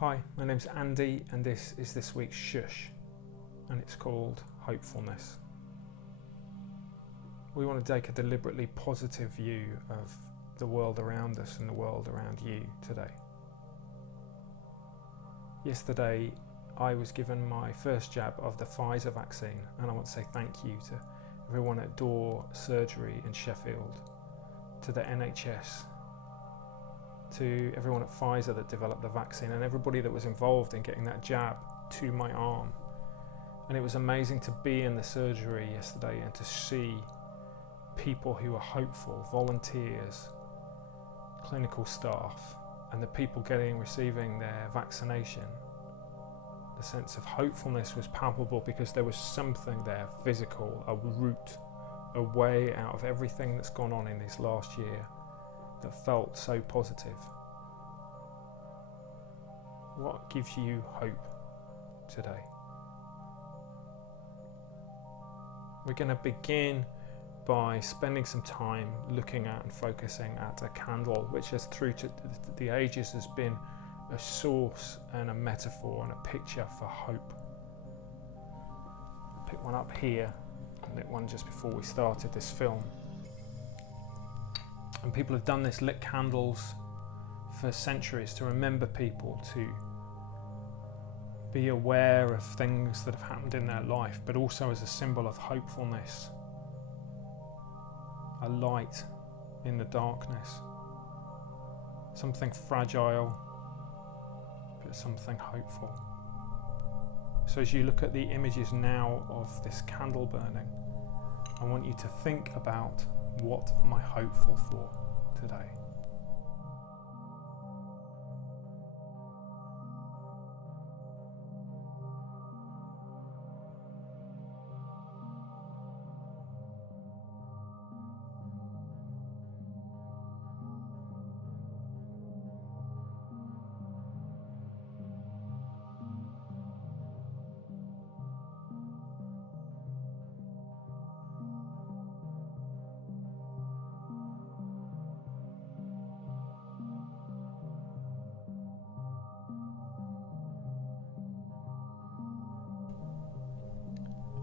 Hi, my name's Andy and this is this week's Shhh, and it's called Hopefulness. We want to take a deliberately positive view of the world around us and the world around you today. Yesterday I was given my first jab of the Pfizer vaccine, and I want to say thank you to everyone at Door Surgery in Sheffield, to the NHS, to everyone at Pfizer that developed the vaccine, and everybody that was involved in getting that jab to my arm. And it was amazing to be in the surgery yesterday and to see people who are hopeful, volunteers, clinical staff, and the people receiving their vaccination. The sense of hopefulness was palpable because there was something there, physical, a route, a way out of everything that's gone on in this last year that felt so positive. What gives you hope today? We're going to begin by spending some time looking at and focusing at a candle, which has through to the ages has been a source and a metaphor and a picture for hope. I picked one up here, and lit one just before we started this film. And people have done this, lit candles for centuries to remember people, to be aware of things that have happened in their life, but also as a symbol of hopefulness, a light in the darkness, something fragile, but something hopeful. So as you look at the images now of this candle burning, I want you to think about, what am I hopeful for today?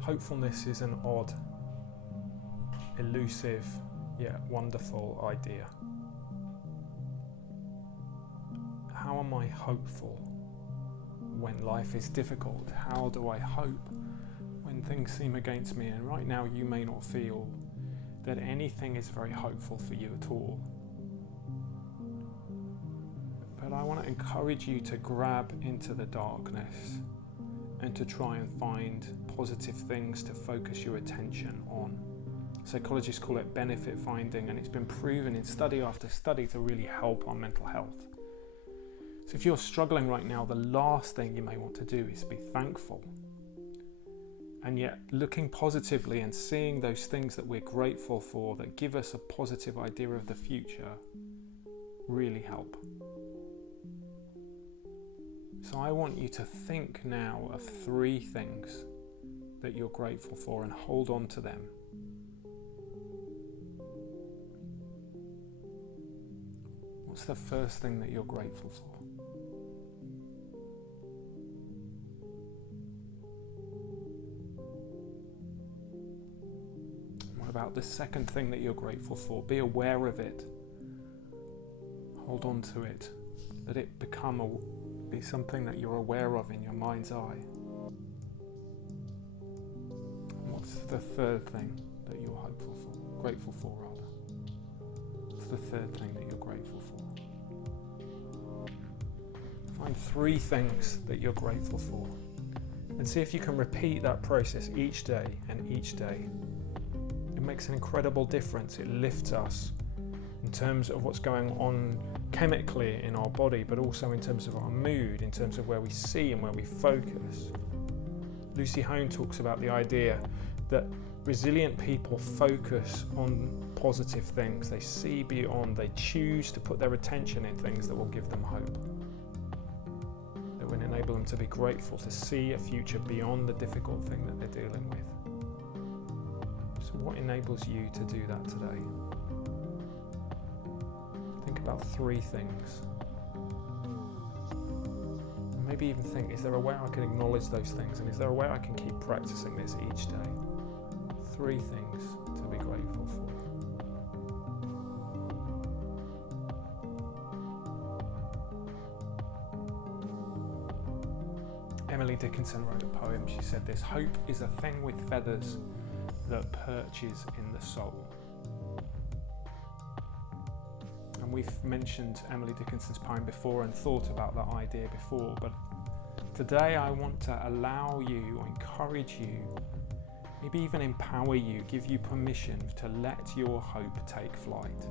Hopefulness is an odd, elusive, yet wonderful idea. How am I hopeful when life is difficult? How do I hope when things seem against me? And right now you may not feel that anything is very hopeful for you at all. But I want to encourage you to grab into the darkness and to try and find positive things to focus your attention on. Psychologists call it benefit finding, and it's been proven in study after study to really help our mental health. So if you're struggling right now, the last thing you may want to do is be thankful. And yet looking positively and seeing those things that we're grateful for that give us a positive idea of the future really help. So I want you to think now of 3 things that you're grateful for and hold on to them. What's the first thing that you're grateful for? What about the second thing that you're grateful for? Be aware of it. Hold on to it. Let it be something that you're aware of in your mind's eye. What's the third thing that you're grateful for rather? What's the third thing that you're grateful for? Find 3 things that you're grateful for and see if you can repeat that process each day and each day. It makes an incredible difference. It lifts us in terms of what's going on chemically in our body, but also in terms of our mood, in terms of where we see and where we focus. Lucy Hone talks about the idea that resilient people focus on positive things. They see beyond, they choose to put their attention in things that will give them hope, that will enable them to be grateful, to see a future beyond the difficult thing that they're dealing with. So what enables you to do that today? Think about 3 things. maybe even think, is there a way I can acknowledge those things, and is there a way I can keep practicing this each day? 3 things to be grateful for. Emily Dickinson wrote a poem. She said this: "Hope is a thing with feathers that perches in the soul." And we've mentioned Emily Dickinson's poem before and thought about that idea before, but today I want to allow you, or encourage you, maybe even empower you, give you permission to let your hope take flight.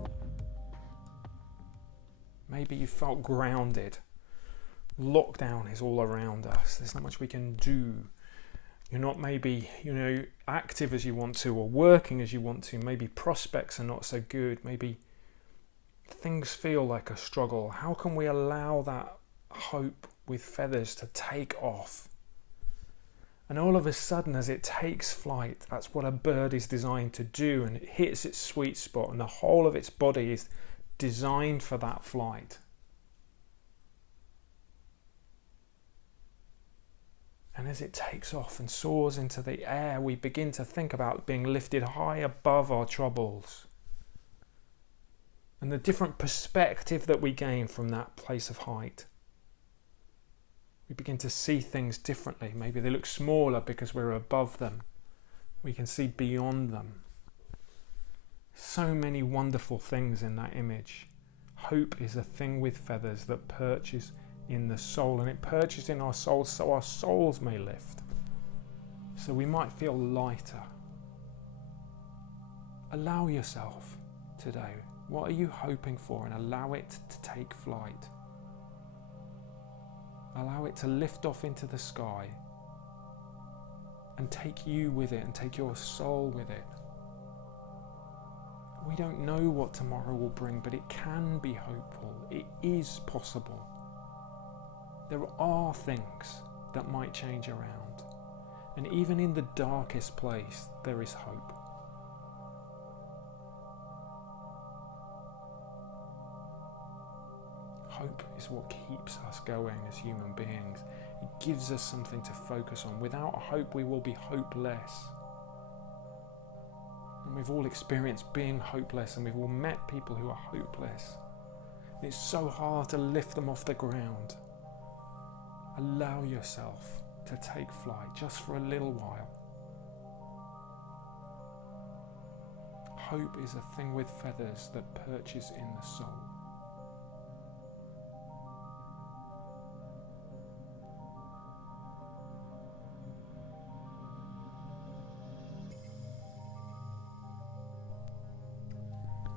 Maybe you felt grounded. Lockdown is all around us. There's not much we can do. You're not maybe, active as you want to, or working as you want to. Maybe prospects are not so good. Maybe things feel like a struggle. How can we allow that hope with feathers to take off? And all of a sudden, as it takes flight, that's what a bird is designed to do, and it hits its sweet spot, and the whole of its body is designed for that flight. And as it takes off and soars into the air, we begin to think about being lifted high above our troubles. And the different perspective that we gain from that place of height. We begin to see things differently. Maybe they look smaller because we're above them. We can see beyond them. So many wonderful things in that image. Hope is a thing with feathers that perches in the soul, and it perches in our souls so our souls may lift, so we might feel lighter. Allow yourself today, what are you hoping for, and allow it to take flight. Allow it to lift off into the sky and take you with it, and take your soul with it. We don't know what tomorrow will bring, but it can be hopeful. It is possible. There are things that might change around, and even in the darkest place, there is hope. Hope is what keeps us going as human beings. It gives us something to focus on. Without hope, we will be hopeless. And we've all experienced being hopeless, and we've all met people who are hopeless. And it's so hard to lift them off the ground. Allow yourself to take flight just for a little while. Hope is a thing with feathers that perches in the soul.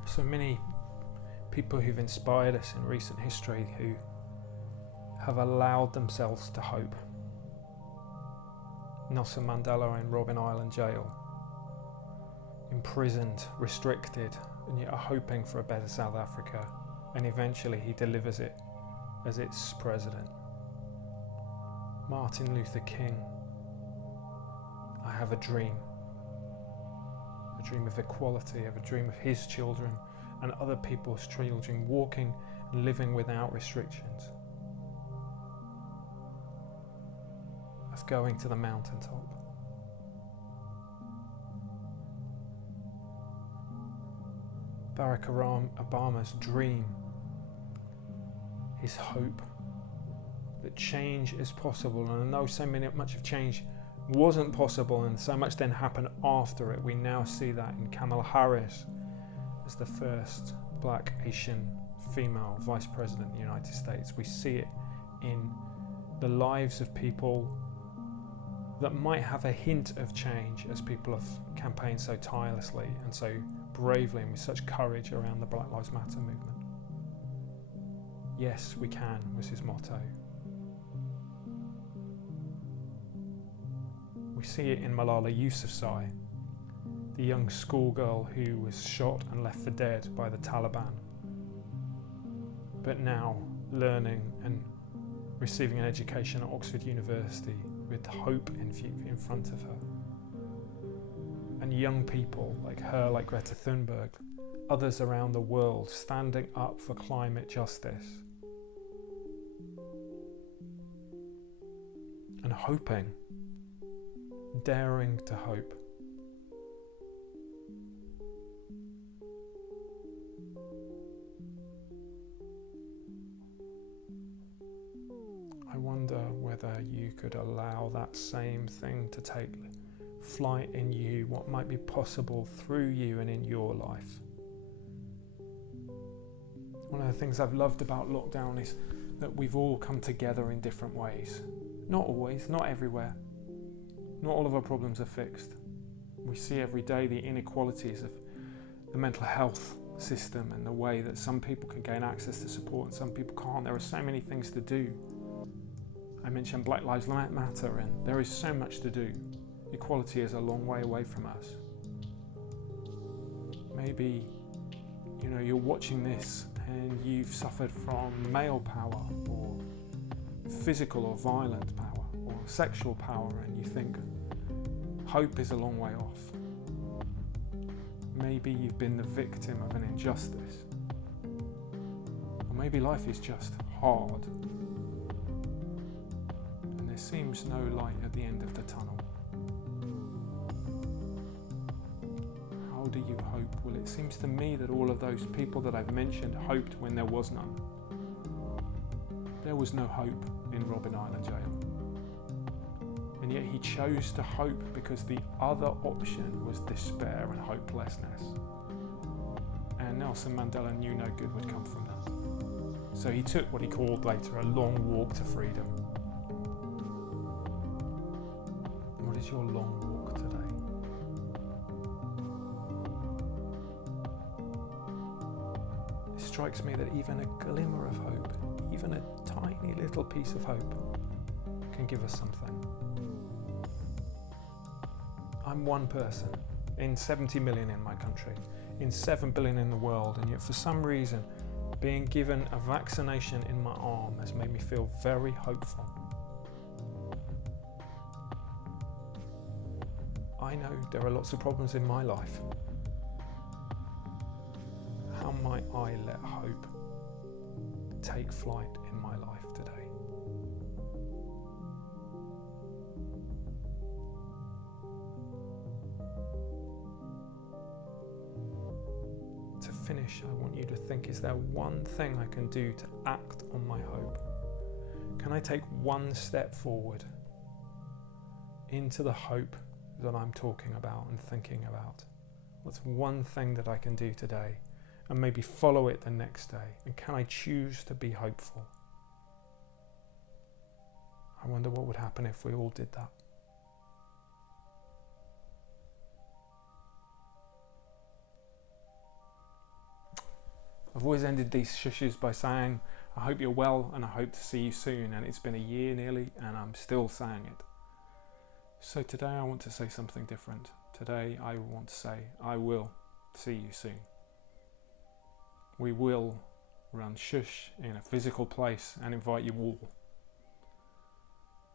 So many people who've inspired us in recent history who have allowed themselves to hope. Nelson Mandela in Robben Island jail, imprisoned, restricted, and yet are hoping for a better South Africa, and eventually he delivers it as its president. Martin Luther King, I have a dream of equality, of a dream of his children and other people's children walking and living without restrictions. That's going to the mountaintop. Barack Obama's dream, his hope that change is possible. And I know much of change wasn't possible, and so much then happened after it. We now see that in Kamala Harris as the first Black Asian female vice president of the United States. We see it in the lives of people that might have a hint of change, as people have campaigned so tirelessly and so bravely and with such courage around the Black Lives Matter movement. Yes, we can was his motto. We see it in Malala Yousafzai, the young schoolgirl who was shot and left for dead by the Taliban, but now learning and receiving an education at Oxford University with hope in front of her. And young people like her, like Greta Thunberg, others around the world standing up for climate justice. and hoping, daring to hope. I wonder whether you could allow that same thing to take flight in you, what might be possible through you and in your life. One of the things I've loved about lockdown is that we've all come together in different ways. Not always, not everywhere. Not all of our problems are fixed. We see every day the inequalities of the mental health system and the way that some people can gain access to support and some people can't. There are so many things to do. I mentioned Black Lives Matter, and there is so much to do. Equality is a long way away from us. Maybe, you're watching this and you've suffered from male power or physical or violent power or sexual power, and you think hope is a long way off. Maybe you've been the victim of an injustice. Or maybe life is just hard. And there seems no light at the end of the tunnel. How do you hope? Well, it seems to me that all of those people that I've mentioned hoped when there was none. There was no hope in Robben Island jail. And yet he chose to hope because the other option was despair and hopelessness. And Nelson Mandela knew no good would come from that. So he took what he called later a long walk to freedom. What is your long walk today? It strikes me that even a glimmer of hope, even a tiny little piece of hope, can give us something. I'm one person in 70 million in my country, in 7 billion in the world, and yet for some reason being given a vaccination in my arm has made me feel very hopeful. I know there are lots of problems in my life. How might I let hope take flight in my life today? To finish, I want you to think, is there one thing I can do to act on my hope? Can I take one step forward into the hope that I'm talking about and thinking about? What's one thing that I can do today, and maybe follow it the next day? And can I choose to be hopeful? I wonder what would happen if we all did that. I've always ended these shushes by saying, I hope you're well and I hope to see you soon. And it's been a year nearly and I'm still saying it. So today I want to say something different. Today I want to say, I will see you soon. We will run Shhh in a physical place and invite you all.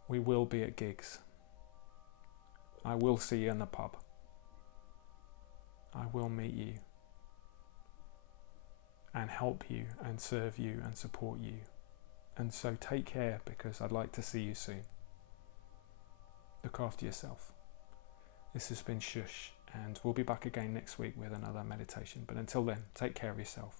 We will be at gigs. I will see you in the pub. I will meet you and help you and serve you and support you. And so take care, because I'd like to see you soon. Look after yourself. This has been Shhh, and we'll be back again next week with another meditation. But until then, take care of yourself.